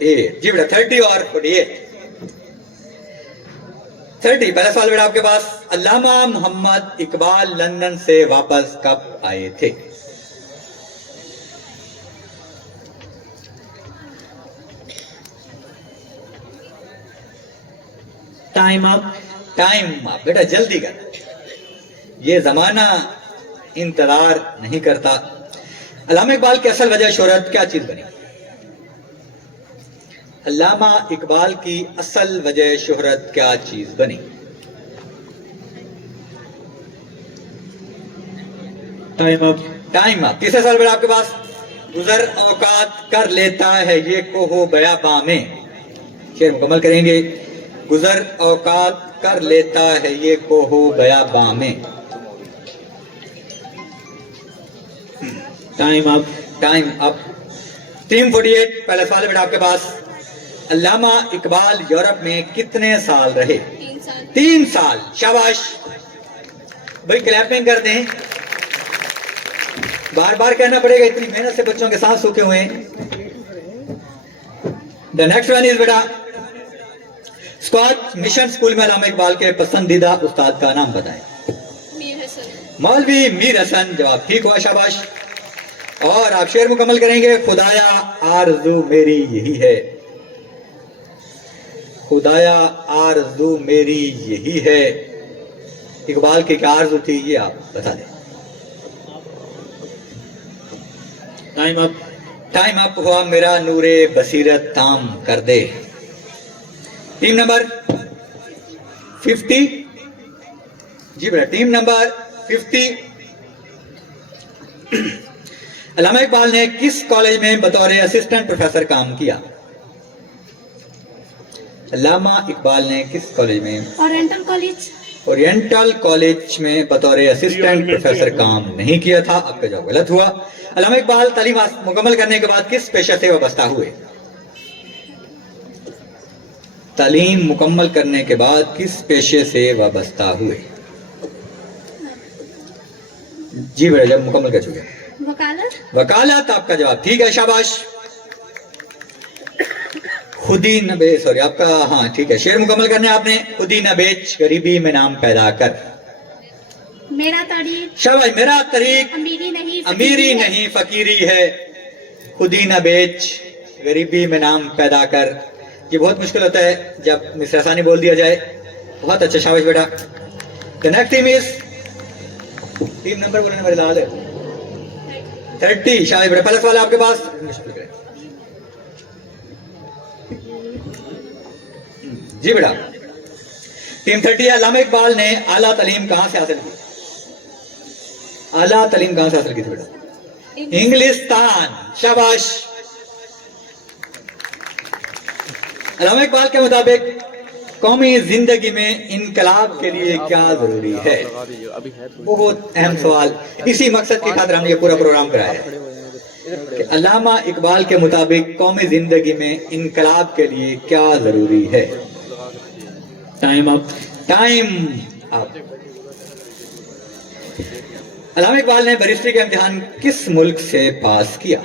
8 जी बेटा 30 और 48। 30 पहला सवाल बेटा आपके पास, अल्लामा मोहम्मद इकबाल लंदन से वापस कब आए थे? Time up. टाइम आप बेटा जल्दी कर, ये जमाना इंतजार नहीं करता। अल्लामा इकबाल की असल वजह शोहरत क्या चीज बनी? अल्लामा इकबाल की असल वजह शोहरत क्या चीज बनी? Time up. Time up. तीसरा सवाल बेटा आपके पास, गुजर औकात कर लेता है ये कोहो बयाबा में, शेर मुकम्मल करेंगे। गुजर औकात कर लेता है ये कोहो बयाबा में। Time up. Time up. Team 48 पहला सवाल बेटा आपके पास, अल्लामा इकबाल यूरोप में कितने साल रहे? 3 साल। शाबाश भाई, क्लैपिंग कर दें। बार बार कहना पड़ेगा, इतनी मेहनत से बच्चों के साथ सूखे हुए हैं। द नेक्स्ट वन इज बेटा, स्कॉट मिशन स्कूल में अल्लामा इकबाल के पसंदीदा उस्ताद का नाम बताएं। मीर हसन। मौलवी मीर हसन। जवाब ठीक हुआ, शाबाश। और आप शेर मुकम्मल करेंगे, खुदाया आरज़ू मेरी यही है। खुदाया आरज़ू मेरी यही है, इकबाल की क्या आरज़ू थी ये आप बता दें। Time up. टाइम अप हुआ, मेरा नूरे बसीरत ताम कर दे। टीम नंबर 50 जी बेटा, टीम नंबर 50। अल्लामा इकबाल ने किस कॉलेज में बतौर असिस्टेंट प्रोफेसर काम किया? अल्लामा इकबाल ने किस कॉलेज में? Oriental college. ओरिएंटल कॉलेज में बतौर असिस्टेंट प्रोफेसर काम नहीं किया था। आपका जवाब गलत हुआ। अल्लामा इकबाल तालीम मुकम्मल करने के बाद किस पेशे से वाबस्ता हुए? तालीम मुकम्मल करने के बाद किस पेशे से वाबस्ता हुए? जी बेटा, जब मुकम्मल कर चुके। वकालत। वकालत। आपका जवाब ठीक है, शाबाश। खुदी न बेच, सॉरी आपका, हाँ ठीक है, शेर मुकम्मल करने आपने। खुदी न बेच गरीबी में नाम पैदा कर। मेरा तरीक। शाबाश। मेरा तरीक अमीरी नहीं अमीरी नहीं फकीरी है। खुदी न बेच गरीबी में नाम पैदा कर। ये बहुत मुश्किल होता है जब मिस्र आसानी बोल दिया जाए। बहुत अच्छा, शाबाश बेटा। The next team is, team number बोलने मेरे लाल है 30। शाबाश बेटा, पहला सवाल आपके पास। जी बेटा, टीम 30। अल्लामा इकबाल ने आला तालीम कहां से हासिल की? आला तालीम कहां से हासिल की थी बेटा? इंग्लिस्तान। शाबाश। अल्लामा इकबाल के मुताबिक कौमी जिंदगी में इनकलाब के लिए क्या जरूरी है? बहुत अहम सवाल, इसी मकसद की खातिर हमने ये पूरा प्रोग्राम कराया है कि अल्लामा इकबाल के मुताबिक कौमी जिंदगी में इनकलाब के लिए क्या जरूरी है? Time up. Time up. Allama Iqbal ने बैरिस्ट्री का इम्तिहान किस मुल्क से पास किया?